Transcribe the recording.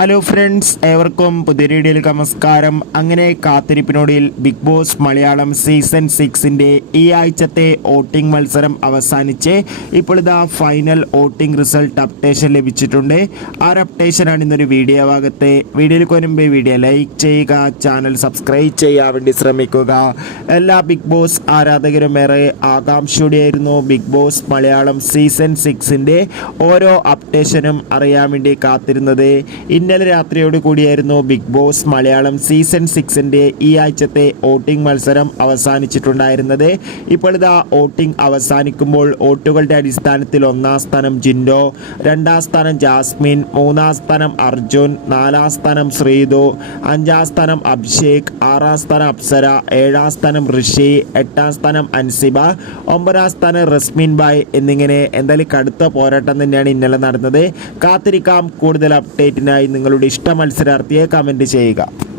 Hello friends ഏവർക്കും പുതിയ വീഡിയോയിലേക്ക് നമസ്കാരം. അങ്ങനെ കാത്തിരിപ്പിനോടിയിൽ ബിഗ് ബോസ് മലയാളം സീസൺ സിക്സിന്റെ ഈ ആഴ്ചത്തെ വോട്ടിംഗ് മത്സരം അവസാനിച്ച് ഇപ്പോൾ ഇതാ ഫൈനൽ വോട്ടിംഗ് റിസൾട്ട് അപ്ഡേഷൻ ലഭിച്ചിട്ടുണ്ട്. ആ ഒരു അപ്ഡേഷനാണ് ഇന്നൊരു വീഡിയോ ഭാഗത്തെ. വീഡിയോയിൽ വരുമ്പോൾ വീഡിയോ ലൈക്ക് ചെയ്യുക ചാനൽ സബ്സ്ക്രൈബ് ചെയ്യാൻ വേണ്ടി ശ്രമിക്കുക. എല്ലാ ബിഗ് ബോസ് ആരാധകരും ഏറെ ആകാംക്ഷയോടെയായിരുന്നു ബിഗ് ബോസ് മലയാളം സീസൺ സിക്സിന്റെ ഓരോ അപ്ഡേഷനും അറിയാൻ വേണ്ടി കാത്തിരുന്നത്. ഇന്നലെ രാത്രിയോട് കൂടിയായിരുന്നു ബിഗ് ബോസ് മലയാളം സീസൺ സിക്സിന്റെ ഈ ആഴ്ചത്തെ വോട്ടിംഗ് മത്സരം അവസാനിച്ചിട്ടുണ്ടായിരുന്നത്. ഇപ്പോൾ ഇതാ വോട്ടിംഗ് അവസാനിക്കുമ്പോൾ വോട്ടുകളുടെ അടിസ്ഥാനത്തിൽ ഒന്നാം സ്ഥാനം ജിൻഡോ രണ്ടാം സ്ഥാനം ജാസ്മിൻ മൂന്നാം സ്ഥാനം അർജുൻ നാലാം സ്ഥാനം ശ്രീതു അഞ്ചാം സ്ഥാനം അഭിഷേക് ആറാം സ്ഥാനം അപ്സര ഏഴാം സ്ഥാനം ഋഷി എട്ടാം സ്ഥാനം അൻസിബ ഒമ്പതാം സ്ഥാനം റസ്മിൻ ബായ് എന്നിങ്ങനെ എന്തായാലും കടുത്ത പോരാട്ടം തന്നെയാണ് ഇന്നലെ നടന്നത്. കാത്തിരിക്കാം കൂടുതൽ അപ്ഡേറ്റിനായി നിങ്ങളുടെ ഇഷ്ട മത്സരാർത്ഥിയെ കമന്റ് ചെയ്യുക.